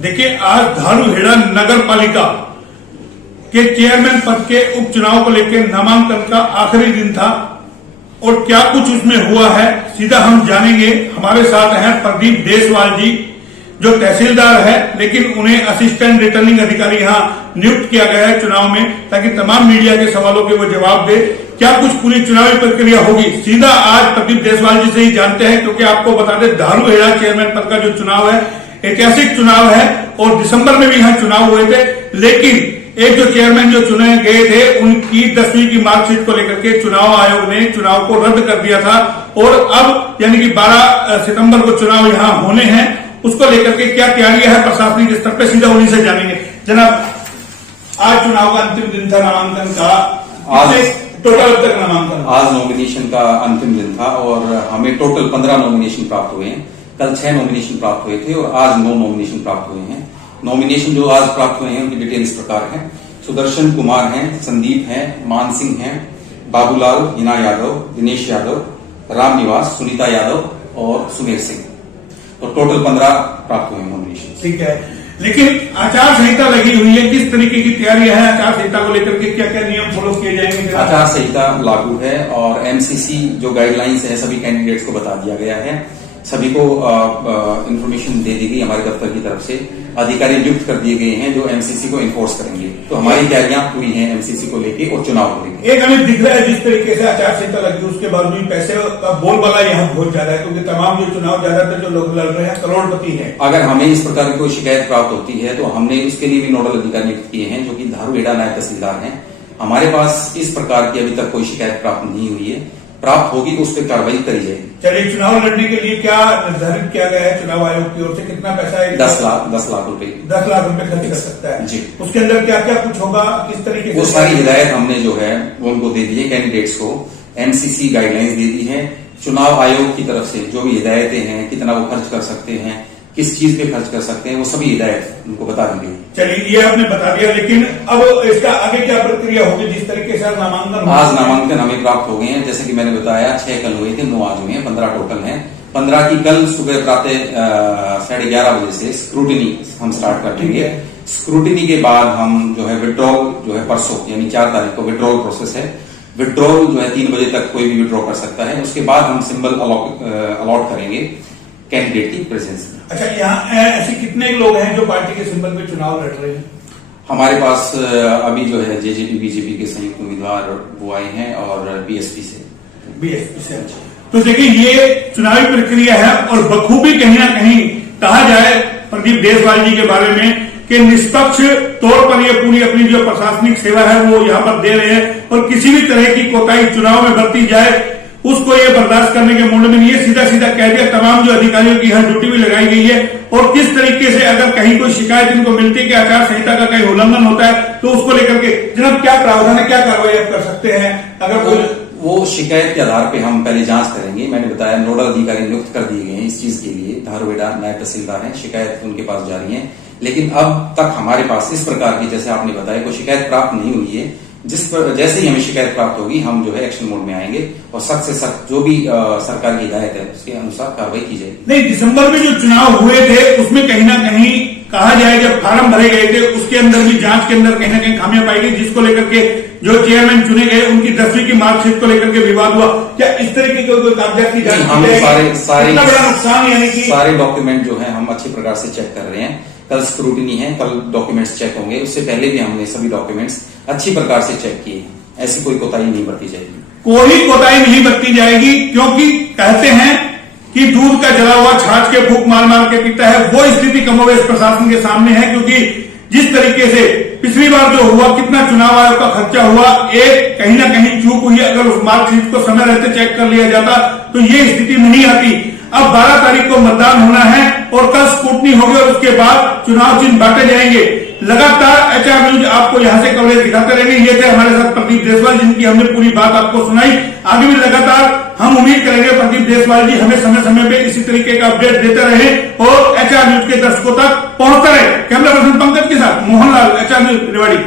देखिए, आज धारूहेड़ा नगर पालिका के चेयरमैन पद के उपचुनाव को लेकर नामांकन का आखिरी दिन था और क्या कुछ उसमें हुआ है सीधा हम जानेंगे। हमारे साथ हैं प्रदीप देसवाल जी, जो तहसीलदार है लेकिन उन्हें असिस्टेंट रिटर्निंग अधिकारी यहाँ नियुक्त किया गया है चुनाव में, ताकि तमाम मीडिया के सवालों के वो जवाब दे। क्या कुछ पूरी चुनावी प्रक्रिया होगी, सीधा आज प्रदीप देसवाल जी से ही जानते हैं, क्योंकि आपको बता दें धारूहेड़ा चेयरमैन पद का जो चुनाव है ऐतिहासिक चुनाव है और दिसंबर में भी यहाँ चुनाव हुए थे, लेकिन एक जो चेयरमैन जो चुने गए थे उनकी 10वीं की मार्कशीट को लेकर के चुनाव आयोग ने चुनाव को रद्द कर दिया था और अब यानी कि 12 सितंबर को चुनाव यहाँ होने हैं। उसको लेकर के क्या तैयारियां है प्रशासनिक स्तर पर, सीधा उन्हीं से जानेंगे। जनाब, आज चुनाव का अंतिम दिन था नामांकन का, आज टोटल तक नामांकन, आज नॉमिनेशन का अंतिम दिन था और हमें टोटल 15 नॉमिनेशन प्राप्त हुए हैं। कल 6 नॉमिनेशन प्राप्त हुए थे और आज 9 नॉमिनेशन प्राप्त हुए हैं। नॉमिनेशन जो आज प्राप्त हुए हैं उनकी डिटेल इस प्रकार है। सुदर्शन कुमार हैं, संदीप हैं, मान सिंह हैं, बाबूलाल, हिना यादव, दिनेश यादव, रामनिवास, सुनीता यादव और सुमेर सिंह। तो टोटल 15 प्राप्त हुए नॉमिनेशन। ठीक है, लेकिन आचार संहिता लगी हुई है, किस तरीके की तैयारियां है आचार संहिता को लेकर के, क्या क्या नियम फॉलो किए जाएंगे? आचार संहिता लागू है और एमसीसी जो गाइडलाइंस है सभी कैंडिडेट्स को बता दिया गया है। सभी को इंफॉर्मेशन दे दी गई हमारे दफ्तर की तरफ से। अधिकारी नियुक्त कर दिए गए हैं जो एमसीसी को इन्फोर्स करेंगे। तो हमारी तैयारियां पूरी हैं एमसीसी को लेके और चुनाव को लेके। एक हमें दिख रहा है जिस तरीके से आचार संहिता लगी उसके बाद भी पैसे का बोलबाला यहाँ बहुत ज्यादा है, क्योंकि तमाम जो चुनाव ज्यादातर जो लोग लड़ रहे हैं करोड़पति हैं। अगर हमें इस प्रकार की कोई शिकायत प्राप्त होती है तो हमने उसके लिए भी नोडल अधिकारी नियुक्त किए हैं जो कि धारूहेड़ा नायब तहसीलदार हैं। हमारे पास इस प्रकार की अभी तक कोई शिकायत प्राप्त नहीं हुई है। प्राप्त होगी तो उस पर कार्रवाई करी जाएगी। चलिए, चुनाव लड़ने के लिए क्या निर्धारित किया गया है चुनाव आयोग की ओर से, कितना पैसा है? 10 लाख रुपए 10 लाख रुपए खर्च कर सकता है जी। उसके अंदर क्या क्या कुछ होगा, किस तरीके से? वो सारी हिदायत हमने जो है वो उनको दे दी है, कैंडिडेट्स को एमसीसी गाइडलाइंस दे दी है। चुनाव आयोग की तरफ से जो भी हिदायतें हैं, कितना वो खर्च कर सकते हैं, किस चीज पे खर्च कर सकते हैं, वो सभी हिदायत उनको बता दी गई। चलिए, ये आपने बता दिया, लेकिन अब इसका आगे क्या प्रक्रिया होगी जिस तरीके से नामांकन? आज नामांकन हमें प्राप्त हो गए हैं, जैसे कि मैंने बताया 6 कल हुए थे, 9 आज हुए हैं, 15 टोटल हैं। 15 की कल सुबह प्रातः 11:30 बजे से स्क्रूटिनी हम स्टार्ट कर देंगे। स्क्रूटिनी के बाद हम जो है विड्रॉल जो है परसों यानी 4 तारीख को विड्रॉल प्रोसेस है। विड्रॉल जो है 3 बजे तक कोई भी विड्रॉ कर सकता है। उसके बाद हम सिंबल अलॉट करेंगे कैंडिडेट की प्रेजेंस में। अच्छा, यहाँ ऐसे कितने लोग हैं जो पार्टी के सिंबल पे चुनाव लड़ रहे हैं? हमारे पास अभी जो है जेजेपी बीजेपी के संयुक्त उम्मीदवार वो आए हैं और बीएसपी से। तो देखिए, ये चुनावी प्रक्रिया है और बखूबी कहीं ना कहीं कहा जाए प्रदीप देसवाल जी के बारे में कि निष्पक्ष तौर पर ये पूरी अपनी जो प्रशासनिक सेवा है वो यहाँ पर दे रहे हैं और किसी भी तरह की कोताही चुनाव में बरती जाए उसको ये बर्दाश्त करने के मूड में नहीं है। सीधा सीधा कह दिया, तमाम जो अधिकारियों की यहाँ ड्यूटी भी लगाई गई है और किस तरीके से अगर कहीं कोई शिकायत इनको मिलती है कि आचार संहिता का कहीं उल्लंघन होता है तो उसको लेकर के जनाब क्या प्रावधान है, क्या कार्रवाई आप कर सकते हैं? अगर कोई वो शिकायत के आधार पे हम पहले जांच करेंगे। मैंने बताया नोडल अधिकारी नियुक्त कर दिए गए हैं इस चीज के लिए। धारूहेड़ा नायब तहसीलदार हैं, शिकायत उनके पास जारी है, लेकिन अब तक हमारे पास इस प्रकार की जैसे आपने बताया कोई शिकायत प्राप्त नहीं हुई है। जैसे ही हमें शिकायत प्राप्त होगी हम जो है एक्शन मोड में आएंगे और सख्त से सख्त जो भी सरकार की हिदायत है उसके अनुसार कार्रवाई की जाएगी। नहीं, दिसंबर में जो चुनाव हुए थे उसमें कहीं ना कहीं कहा जाए जब फार्म भरे गए थे उसके अंदर भी जांच के अंदर कहीं ना कहीं खामियां पाई गई, जिसको लेकर के जो चेयरमैन चुने गए उनकी 10वीं की मार्कशीट को लेकर के विवाद हुआ। क्या इस तरीके के कोई कागजात की जांच हम सारे बड़ा नुकसान यानी कि सारे डॉक्यूमेंट जो है हम अच्छे प्रकार से चेक कर रहे हैं। कल स्क्रूटिनी है, कल डॉक्यूमेंट्स चेक होंगे। उससे पहले भी हमने सभी डॉक्यूमेंट्स अच्छी प्रकार से चेक किए। ऐसी कोई कोताही नहीं बरती जाएगी, कोई कोताही नहीं बरती जाएगी, क्योंकि कहते हैं कि दूध का जला हुआ छाछ के फूंक मार मार के पीता है। वो स्थिति कमोवेश प्रशासन के सामने है, क्योंकि जिस तरीके से पिछली बार जो हुआ, कितना चुनाव आयोग का खर्चा हुआ, एक कहीं ना कहीं चूक हुई। अगर उस मार्कशीट को समय रहते चेक कर लिया जाता तो ये स्थिति नहीं आती। अब 12 तारीख को मतदान होना है और कल स्क्रूटनी होगी और उसके बाद चुनाव चिन्ह बांटे जाएंगे। लगातार एचआर न्यूज आपको यहाँ से कवरेज दिखाते रहेंगे। ये थे हमारे साथ प्रदीप देसवाल, जिनकी हमने पूरी बात आपको सुनाई। आगे भी लगातार हम उम्मीद करेंगे प्रदीप देसवाल जी हमें समय समय पे इसी तरीके का अपडेट देते रहे और एचआर न्यूज के दर्शकों तक पहुंचते रहे। कैमरा पर्सन पंकज के साथ मोहनलाल, एचआर न्यूज रेवाड़ी।